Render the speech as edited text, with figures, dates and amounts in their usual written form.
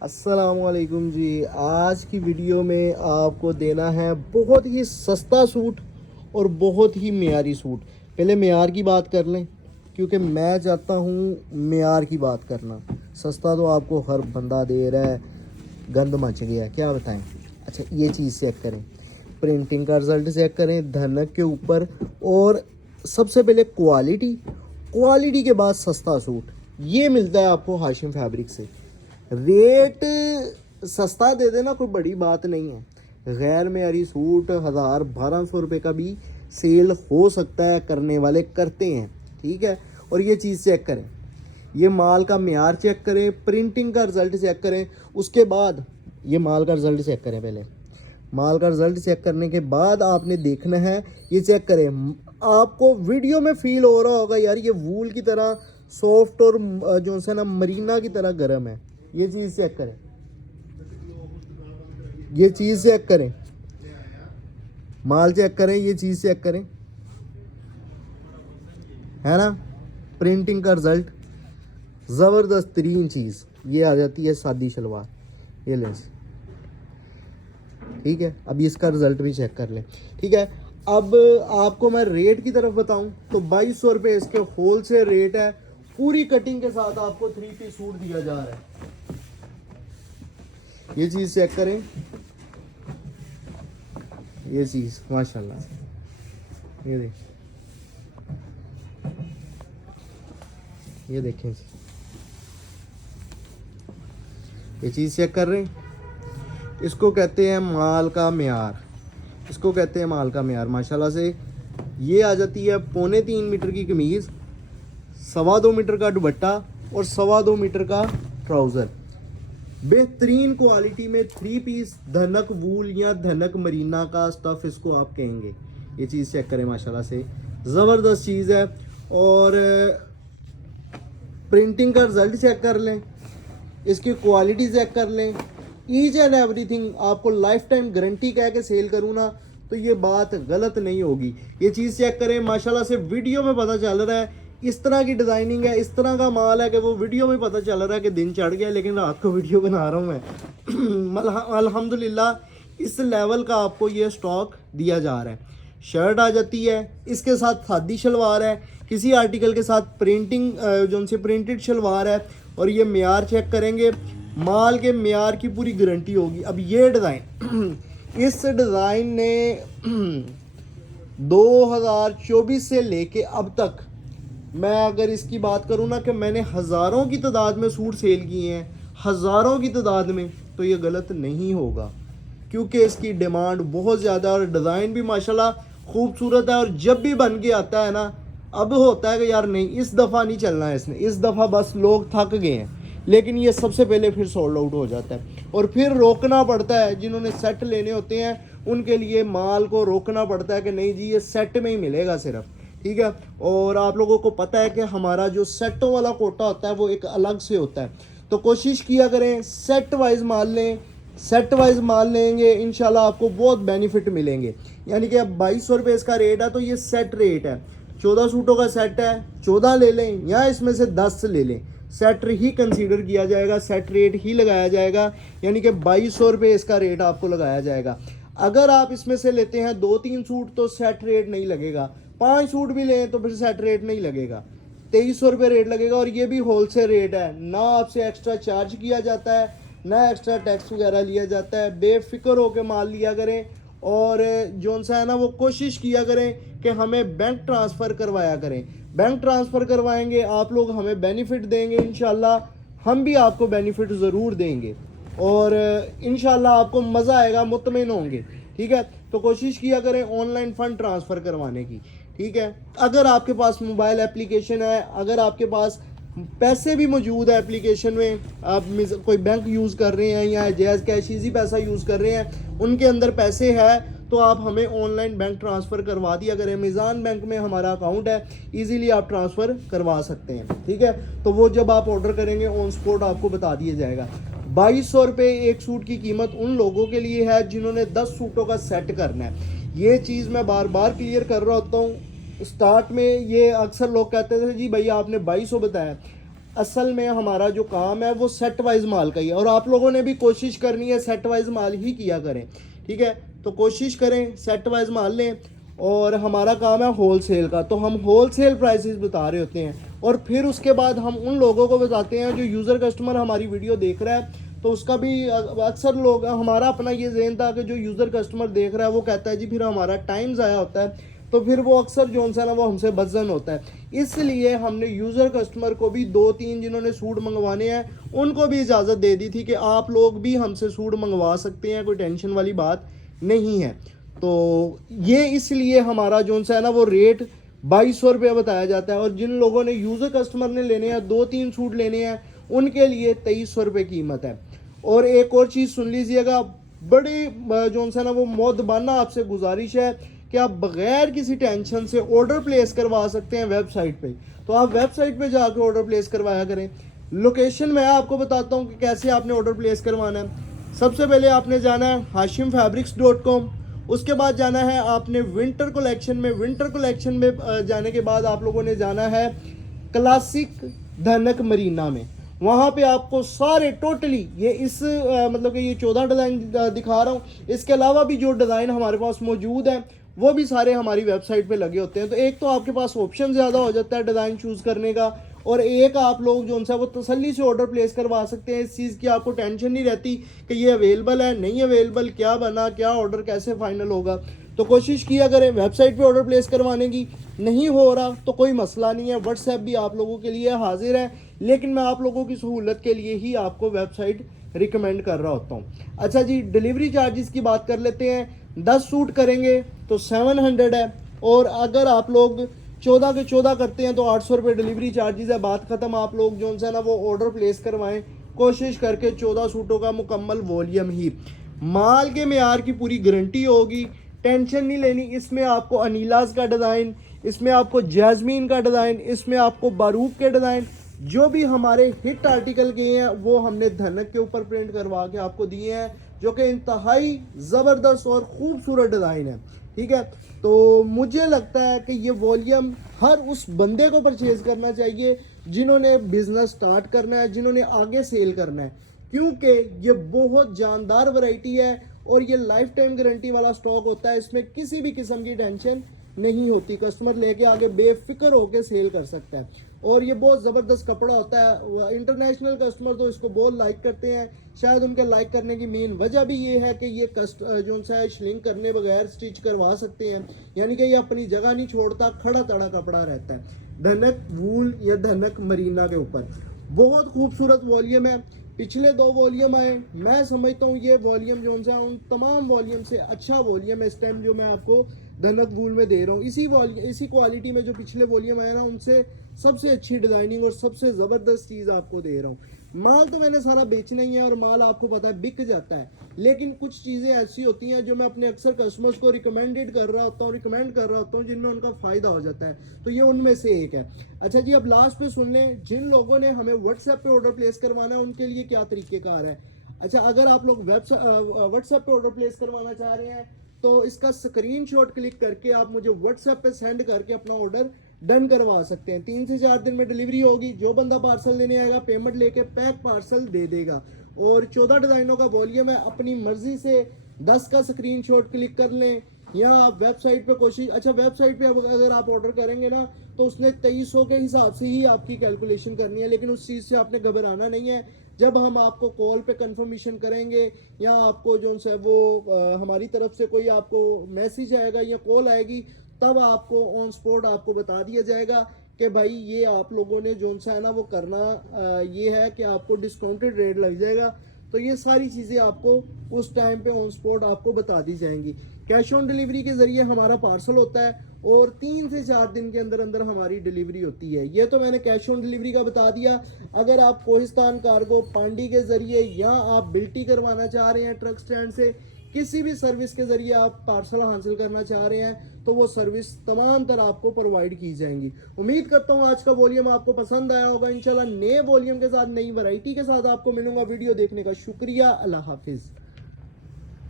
अस्सलामुअलैकुम जी। आज की वीडियो में आपको देना है बहुत ही सस्ता सूट और बहुत ही मियारी सूट। पहले मियार की बात कर लें, क्योंकि मैं चाहता हूँ मियार की बात करना। सस्ता तो आपको हर बंदा दे रहा है, गंद मच गया है, क्या बताएं। अच्छा, ये चीज़ चेक करें, प्रिंटिंग का रिज़ल्ट चेक करें धनक के ऊपर। और सबसे पहले क्वालिटी के बाद सस्ता सूट ये मिलता है आपको हाशिम फैब्रिक से। रेट सस्ता दे देना कोई बड़ी बात नहीं है। गैर मेयारी सूट 1000-1200 रुपये का भी सेल हो सकता है, करने वाले करते हैं, ठीक है। और ये चीज़ चेक करें, ये माल का मेयार चेक करें, प्रिंटिंग का रिज़ल्ट चेक करें, उसके बाद ये माल का रिज़ल्ट चेक करें। पहले माल का रिज़ल्ट चेक करने के बाद आपने देखना है, ये चेक करें। आपको वीडियो में फील हो रहा होगा यार ये वूल की तरह सॉफ्ट और जो है ना मरीना की तरह गर्म है। ये चीज़ चेक करें, ये चीज़ चेक करें, माल चेक करें, ये चीज़ चेक करें, है ना। प्रिंटिंग का रिज़ल्ट ज़बरदस्त तरीन चीज़ ये आ जाती है, सादी शलवार, ये लें, ठीक है। अभी इसका रिज़ल्ट भी चेक कर लें, ठीक है। अब आपको मैं रेट की तरफ बताऊं तो 2200 रुपये इसके होल से रेट है। पूरी कटिंग के साथ आपको 3 पीस सूट दिया जा रहा है। ये चीज़ चेक करें, ये चीज़ माशाल्लाह, ये देखें, ये देखें, ये चीज़ चेक कर रहे हैं। इसको कहते हैं माल का मेयार, इसको कहते हैं माल का मेयार। माशाल्लाह से ये आ जाती है 3.25 मीटर की कमीज़, 2.25 मीटर का दुपट्टा और 2.25 मीटर का ट्राउज़र। बेहतरीन क्वालिटी में 3 पीस धनक वूल या धनक मरीना का स्टफ़ इसको आप कहेंगे। ये चीज़ चेक करें, माशाल्लाह से ज़बरदस्त चीज़ है। और प्रिंटिंग का रिज़ल्ट चेक कर लें, इसकी क्वालिटी चेक कर लें, ईच एंड एवरीथिंग। आपको लाइफ टाइम गारंटी कह के सेल करूँ ना तो ये बात गलत नहीं होगी। ये चीज़ चेक करें, माशाल्लाह से वीडियो में पता चल रहा है इस तरह की डिज़ाइनिंग है, इस तरह का माल है कि वो वीडियो में पता चल रहा है कि दिन चढ़ गया, लेकिन रात को वीडियो बना रहा हूँ मैं। अल्हम्दुलिल्लाह इस लेवल का आपको ये स्टॉक दिया जा रहा है। शर्ट आ जाती है, इसके साथ सादी शलवार है, किसी आर्टिकल के साथ प्रिंटिंग जो उनसे प्रिंटेड शलवार है। और ये मेयार चेक करेंगे, माल के मेयार की पूरी गारंटी होगी। अब ये डिज़ाइन इस डिज़ाइन ने 2024 से लेके अब तक, मैं अगर इसकी बात करूँ ना कि मैंने हज़ारों की तादाद में सूट सेल किए हैं, हज़ारों की तादाद में, तो ये गलत नहीं होगा, क्योंकि इसकी डिमांड बहुत ज़्यादा और डिज़ाइन भी माशाल्लाह खूबसूरत है। और जब भी बन के आता है ना, अब होता है कि यार नहीं इस दफ़ा नहीं चलना है इसने, इस दफ़ा बस लोग थक गए हैं, लेकिन ये सबसे पहले फिर सोल्ड आउट हो जाता है। और फिर रोकना पड़ता है, जिन्होंने सेट लेने होते हैं उनके लिए माल को रोकना पड़ता है कि नहीं जी ये सेट में ही मिलेगा सिर्फ, ठीक है। और आप लोगों को पता है कि हमारा जो सेटों वाला कोटा होता है वो एक अलग से होता है। तो कोशिश किया करें सेट वाइज माल लें, सेट वाइज माल लेंगे इंशाल्लाह आपको बहुत बेनिफिट मिलेंगे। यानी कि अब 2200 रुपये इसका रेट है, तो ये सेट रेट है। 14 सूटों का सेट है, 14 ले लें या इसमें से 10 ले लें, सेट ही कंसीडर किया जाएगा, सेट रेट ही लगाया जाएगा। यानी कि 2200 रुपये इसका रेट आपको लगाया जाएगा। अगर आप इसमें से लेते हैं 2-3 सूट तो सेट रेट नहीं लगेगा, 5 सूट भी लें तो फिर सेट रेट नहीं लगेगा, 2300 रुपये रेट लगेगा। और ये भी होलसेल रेट है, ना आपसे एक्स्ट्रा चार्ज किया जाता है, ना एक्स्ट्रा टैक्स वगैरह लिया जाता है। बेफिक्र होकर माल लिया करें। और जो सा है ना वो कोशिश किया करें कि हमें बैंक ट्रांसफ़र करवाया करें। बैंक ट्रांसफ़र करवाएंगे आप लोग, हमें बेनिफिट देंगे इंशाल्लाह, हम भी आपको बेनिफिट ज़रूर देंगे और इंशाल्लाह आपको मज़ा आएगा, मुतमिन होंगे, ठीक है। तो कोशिश किया करें ऑनलाइन फ़ंड ट्रांसफ़र करवाने की, ठीक है। अगर आपके पास मोबाइल एप्लीकेशन है, अगर आपके पास पैसे भी मौजूद है एप्लीकेशन में, आप कोई बैंक यूज़ कर रहे हैं या जैज़ कैश ईजी पैसा यूज़ कर रहे हैं, उनके अंदर पैसे है तो आप हमें ऑनलाइन बैंक ट्रांसफ़र करवा दिया करें। अमेज़ॉन बैंक में हमारा अकाउंट है, इजीली आप ट्रांसफ़र करवा सकते हैं, ठीक है। तो वो जब आप ऑर्डर करेंगे ऑन स्पॉट आपको बता दिया जाएगा। 2200 रुपये एक सूट की कीमत उन लोगों के लिए है जिन्होंने 10 सूटों का सेट करना है। ये चीज़ मैं बार बार क्लियर कर रहा होता हूँ। स्टार्ट में ये अक्सर लोग कहते थे जी भैया आपने 2200 बताया, असल में हमारा जो काम है वो सेट वाइज माल का ही है, और आप लोगों ने भी कोशिश करनी है सेट वाइज माल ही किया करें, ठीक है। तो कोशिश करें सेट वाइज माल लें, और हमारा काम है होल सेल का, तो हम होल सेल प्राइसेस बता रहे होते हैं, और फिर उसके बाद हम उन लोगों को बताते हैं जो यूज़र कस्टमर हमारी वीडियो देख रहा है। तो उसका भी अक्सर लोग, हमारा अपना ये ज़हन था कि जो यूज़र कस्टमर देख रहा है वो कहता है जी फिर हमारा टाइम ज़ाया होता है, तो फिर वो अक्सर जो सा ना वो हमसे बदजन होता है। इसलिए हमने यूज़र कस्टमर को भी 2-3 जिन्होंने सूट मंगवाने हैं उनको भी इजाज़त दे दी थी कि आप लोग भी हमसे सूट मंगवा सकते हैं, कोई टेंशन वाली बात नहीं है। तो ये इसलिए हमारा जो सा है ना वो रेट 2200 रुपये बताया जाता है, और जिन लोगों ने यूज़र कस्टमर ने लेने हैं 2-3 सूट लेने हैं उनके लिए 2300 रुपये कीमत है। और एक और चीज़ सुन लीजिएगा, बड़ी जो सा ना वो मौदबाना आपसे गुजारिश है कि आप बगैर किसी टेंशन से ऑर्डर प्लेस करवा सकते हैं वेबसाइट पे। तो आप वेबसाइट पे जाकर ऑर्डर प्लेस करवाया करें। लोकेशन मैं आपको बताता हूँ कि कैसे आपने ऑर्डर प्लेस करवाना है। सबसे पहले आपने जाना है hashimfabrics.com, उसके बाद जाना है आपने विंटर कलेक्शन में। विंटर कलेक्शन में जाने के बाद आप लोगों ने जाना है क्लासिक धनक मरीना में। वहाँ पे आपको सारे टोटली ये इस मतलब कि ये 14 डिज़ाइन दिखा रहा हूँ, इसके अलावा भी जो डिज़ाइन हमारे पास मौजूद है वो भी सारे हमारी वेबसाइट पे लगे होते हैं। तो एक तो आपके पास ऑप्शन ज़्यादा हो जाता है डिज़ाइन चूज़ करने का, और एक आप लोग जो उनसे वो तसल्ली से ऑर्डर प्लेस करवा सकते हैं। इस चीज़ की आपको टेंशन नहीं रहती कि ये अवेलेबल है नहीं अवेलेबल, क्या बना क्या ऑर्डर कैसे फाइनल होगा। तो कोशिश किया करें वेबसाइट पे ऑर्डर प्लेस करवाने की। नहीं हो रहा तो कोई मसला नहीं है, व्हाट्सएप भी आप लोगों के लिए हाजिर है, लेकिन मैं आप लोगों की सहूलत के लिए ही आपको वेबसाइट रिकमेंड कर रहा होता हूँ। अच्छा जी, डिलीवरी चार्जेस की बात कर लेते हैं। 10 सूट करेंगे तो 700 है, और अगर आप लोग 14 के 14 करते हैं तो 800 रुपये डिलीवरी चार्जेस है। बात ख़त्म। आप लोग जो है ना वो ऑर्डर प्लेस करवाएं, कोशिश करके 14 सूटों का मुकम्मल वॉल्यूम ही। माल के मेयार की पूरी गारंटी होगी, टेंशन नहीं लेनी। इसमें आपको अनीलाज का डिज़ाइन, इसमें आपको जैस्मीन का डिज़ाइन, इसमें आपको बारूक के डिज़ाइन, जो भी हमारे हिट आर्टिकल गए हैं वो हमने धनक के ऊपर प्रिंट करवा के आपको दिए हैं, जो कि इंतहाई ज़बरदस्त और ख़ूबसूरत डिज़ाइन है, ठीक है। तो मुझे लगता है कि ये वॉल्यूम हर उस बंदे को परचेज़ करना चाहिए जिन्होंने बिज़नेस स्टार्ट करना है, जिन्होंने आगे सेल करना है, क्योंकि ये बहुत जानदार वैरायटी है और ये लाइफ टाइम गारंटी वाला स्टॉक होता है। इसमें किसी भी किस्म की टेंशन नहीं होती, कस्टमर लेके आगे बेफिक्र होकर सेल कर सकता है। और ये बहुत ज़बरदस्त कपड़ा होता है। इंटरनेशनल कस्टमर तो इसको बहुत लाइक करते हैं। शायद उनके लाइक करने की मेन वजह भी ये है कि ये जो सा है श्रिंक करने बगैर स्टिच करवा सकते हैं, यानी कि ये अपनी जगह नहीं छोड़ता, खड़ा तड़ा कपड़ा रहता है। धनक वूल या धनक मरीना के ऊपर बहुत खूबसूरत वॉल्यूम है। पिछले 2 वॉल्यूम आए, मैं समझता हूँ ये वॉल्यूम जो सा उन तमाम वॉल्यूम से अच्छा वॉल्यूम है इस टाइम जो मैं आपको धनक वूल में दे रहा हूँ। इसी क्वालिटी में जो पिछले वॉल्यूम आए ना उनसे सबसे अच्छी डिज़ाइनिंग और सबसे ज़बरदस्त चीज़ आपको दे रहा हूँ। माल तो मैंने सारा बेचना ही है और माल आपको पता है बिक जाता है, लेकिन कुछ चीज़ें ऐसी होती हैं जो मैं अपने अक्सर कस्टमर्स को रिकमेंड कर रहा होता हूँ जिनमें उनका फ़ायदा हो जाता है, तो ये उनमें से एक है। अच्छा जी, अब लास्ट पे सुन लें, जिन लोगों ने हमें व्हाट्सएप पे ऑर्डर प्लेस करवाना है उनके लिए क्या तरीक़ेकार है। अच्छा, अगर आप लोग व्हाट्सएप पे ऑर्डर प्लेस करवाना चाह रहे हैं तो इसका स्क्रीनशॉट क्लिक करके आप मुझे व्हाट्सएप पे सेंड करके अपना ऑर्डर डन करवा सकते हैं। 3 से 4 दिन में डिलीवरी होगी। जो बंदा पार्सल लेने आएगा पेमेंट लेके पैक पार्सल दे देगा। और 14 डिज़ाइनों का वॉल्यूम है, अपनी मर्जी से 10 का स्क्रीनशॉट क्लिक कर लें, या आप वेबसाइट पे वेबसाइट पे अगर आप ऑर्डर करेंगे ना तो उसने 2300 के हिसाब से ही आपकी कैलकुलेशन करनी है, लेकिन उस चीज़ से आपने घबराना नहीं है। जब हम आपको कॉल पे कंफर्मेशन करेंगे या आपको जो है वो हमारी तरफ से कोई आपको मैसेज आएगा या कॉल आएगी, तब आपको ऑन स्पॉट आपको बता दिया जाएगा कि भाई ये आप लोगों ने जो सा है ना वो करना ये है कि आपको डिस्काउंटेड रेट लग जाएगा। तो ये सारी चीज़ें आपको उस टाइम पे ऑन स्पॉट आपको बता दी जाएंगी। कैश ऑन डिलीवरी के ज़रिए हमारा पार्सल होता है और 3 से 4 दिन के अंदर अंदर हमारी डिलीवरी होती है। ये तो मैंने कैश ऑन डिलीवरी का बता दिया। अगर आप कोहिस्तान कार्गो पांडी के ज़रिए या आप बिल्टी करवाना चाह रहे हैं ट्रक स्टैंड से, किसी भी सर्विस के ज़रिए आप पार्सल हासिल करना चाह रहे हैं तो वो सर्विस तमाम तरह आपको प्रोवाइड की जाएंगी। उम्मीद करता हूँ आज का वॉल्यूम आपको पसंद आया होगा। इंशाल्लाह नए वॉल्यूम के साथ, नई वैरायटी के साथ आपको मिलूंगा। वीडियो देखने का शुक्रिया। अल्लाह हाफिज़।